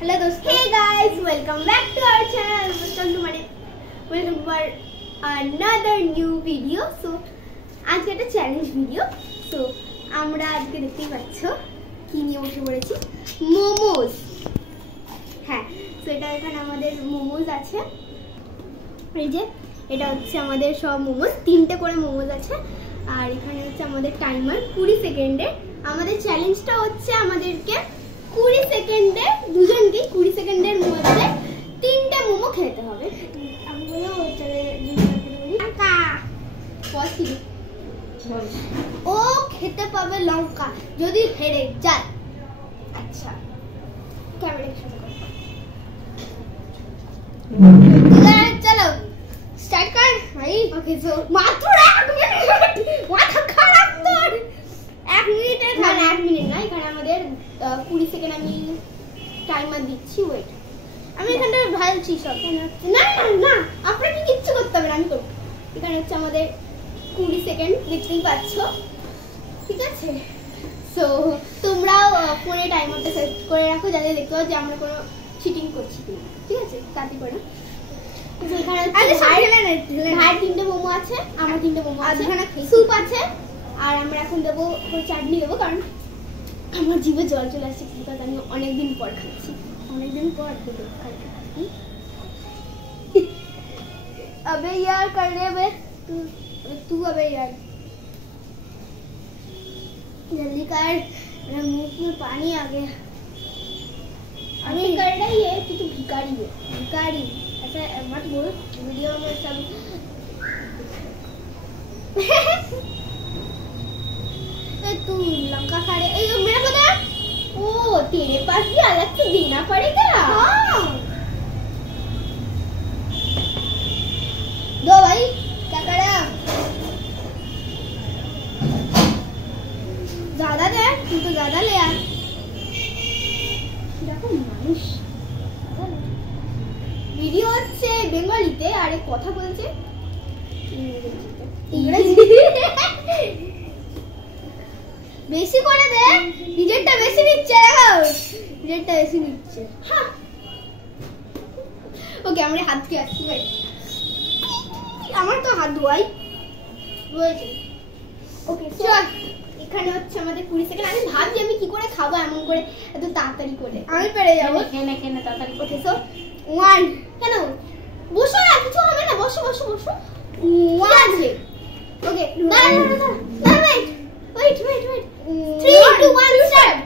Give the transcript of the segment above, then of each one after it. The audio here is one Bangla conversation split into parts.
हेलो दोस्तों, hey guys, welcome back to our channel. Welcome for another new video. So आज के একটা চ্যালেঞ্জ ভিডিও। সো আমরা আজকে দেখতেই পাচ্ছো কি নিয়ে বসে পড়েছি, মোমোস। হ্যাঁ, সো এটা এখানে আমাদের মোমোস আছে। এই যে এটা হচ্ছে আমাদের সব মোমোস, 3টে করে মোমোস আছে। আর এখানে হচ্ছে আমাদের টাইমার 20 সেকেন্ডে। আমাদের চ্যালেঞ্জটা হচ্ছে আমাদেরকে 20 সেকেন্ডে দুজনকে 20 সেকেন্ডের মধ্যে 3টে মোমো খেতে হবে। আমি বলবো ও খেতে পাবে লঙ্কা যদি হেরে যায়। আচ্ছা, ক্যামেরা শুরু করো। চলো স্টার্ট কর ভাই। ওকে, সো মাত্র 1 মিনিট, মাথা খারাপ তোর। 1 মিনিটের মানে 1 মিনিট না, এখানে আমাদের 20 সেকেন্ড আমি টাইমার দিচ্ছি। ওয়েট, আমি এখানটা ভালছি সব। না না না, আপনাকে কিচ্ছু করতে হবে না, আমি করব। এখানে হচ্ছে আমাদের 20 সেকেন্ড দেখতেই পাচ্ছ, ঠিক আছে? সো তোমরাও ফোনে টাইমারটা সেট করে রাখো যাতে দেখতে পাও যে আমরা কোনো চিটিং করছি কিনা, ঠিক আছে? তাড়াতাড়ি করে। এখানে ভাইয়ের 3টে মোমো আছে, আমার 3টে মোমো আছে, স্যুপ আছে। আর আমরা এখন দেবো চাটনি দেবো, কারণ আমার জিভে জল চলে আসছে, বিকজ আমি অনেকদিন পর খাচ্ছি, অনেকদিন পর খাচ্ছি। अबे यार कर रहे बे तू अबे यार जल्दी कर, मेरे मुंह में पानी आ गया। अभी कर रही है कि तू भिखारी है, भिखारी ऐसा मत बोल वीडियो में सब। तू लंका खा रहे, मेरे को दे। ओ तेरे पास भी अलग से देना पड़ेगा। हाँ दो भाई, क्या कर रहा? ज्यादा दे, तू तो ज्यादा ले यार। দেখো মানুষ ভিডিও হচ্ছে বেঙ্গলিতে, আরে কথা বলছে ইংরেজি। বেশি করে দে, নিজেরটা বেশি নিচ্ছে। দেখো নিজেরটা বেশি নিচ্ছে। হ্যাঁ ওকে, আমরা হাত ধুয়ে আসছি ভাই। আমার তো হাত ধোয়াই রয়েছে। ওকে চল, এখানে হচ্ছে আমাদের 20 সেকেন্ড। আমি ভাবছি আমি কি করে খাবো এমন করে এত তাড়াতাড়ি করে। আমি পেরে যাবো, কেনে তাড়াতাড়ি। ওকে সো 1, কেন বসো না, কিছু হবে না, বসো বসো বসো। 1 ওকে, না না না না, ওয়েট ওয়েট ওয়েট 3 2 1 স্টার্ট।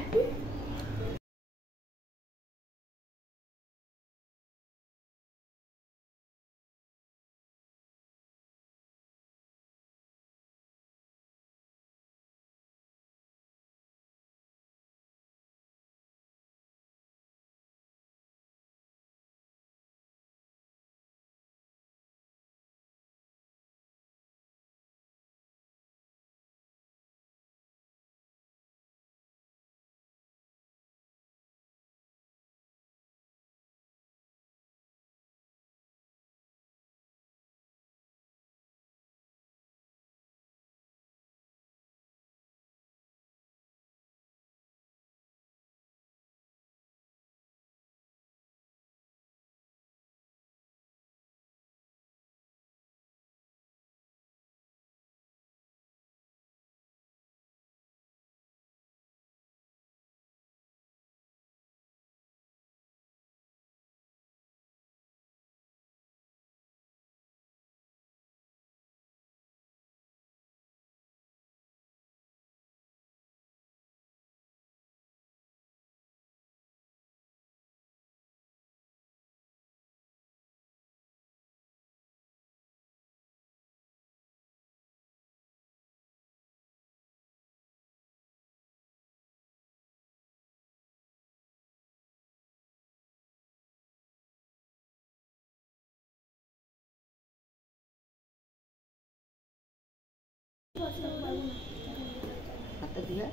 आता दिया